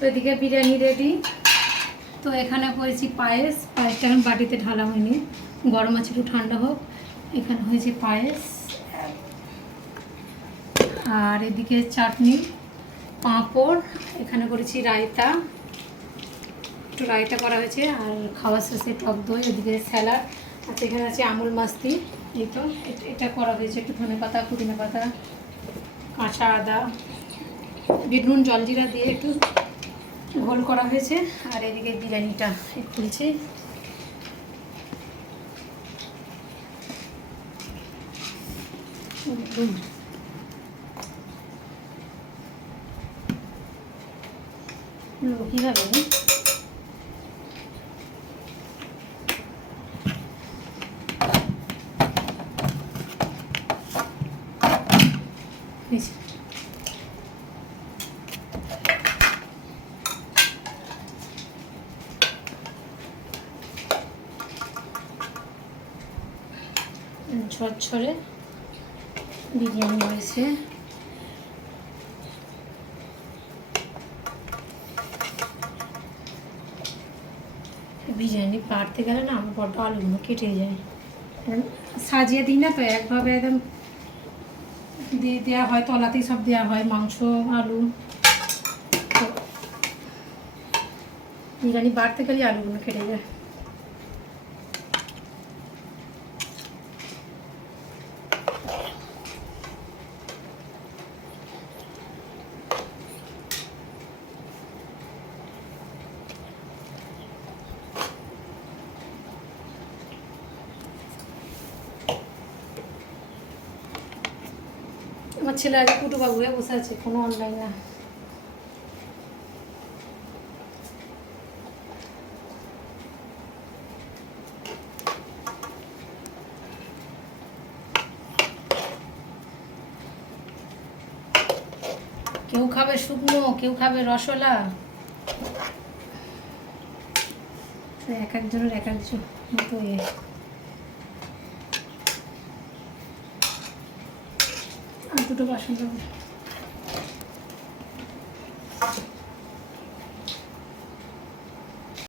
তো এদিকে বিরিয়ানি রেডি। তো এখানে করেছি পায়েসটা এখন বাটিতে ঢালা হয়নি, গরম আছে, একটু ঠান্ডা হোক। এখানে হয়েছে পায়েস, আর এদিকে চাটনি, পাঁপড়, এখানে করেছি রায়তা, একটু রায়তা করা হয়েছে, আর খাওয়ার শেষে টক দই, এদিকে স্যালাড আচ্ছা। এখানে আছে আমুল মাস্তি, এই তো এটা করা হয়েছে, একটু ধনে পাতা, পুদিনা পাতা, কাঁচা আদা, বিট নুন, জলজিরা দিয়ে একটু ঘোল করা হয়েছে। আর এদিকে বিরিয়ানিটা খুলছি। কীভাবে ঝরঝরে বিরিয়ানি হয়েছে। বিরিয়ানি পাড়তে গেলে না আমার বড্ড আলুগুলো কেটে যায়, সাজিয়ে দিই না তো একভাবে একদম দিয়ে দেওয়া হয়, তলাতেই সব দেওয়া হয়, মাংস আলু। তো বিরিয়ানি বাড়তে গেলে আলুগুলো কেটে যায়। আমার ছেলে আগে কুটু বাবু হয়ে বসে আছে, কোনো অনলাইন না। কেউ খাবে শুকনো, কেউ খাবে রসলা, এক একজনের এক একজন মতো। আর দুটো বাসন দেবো।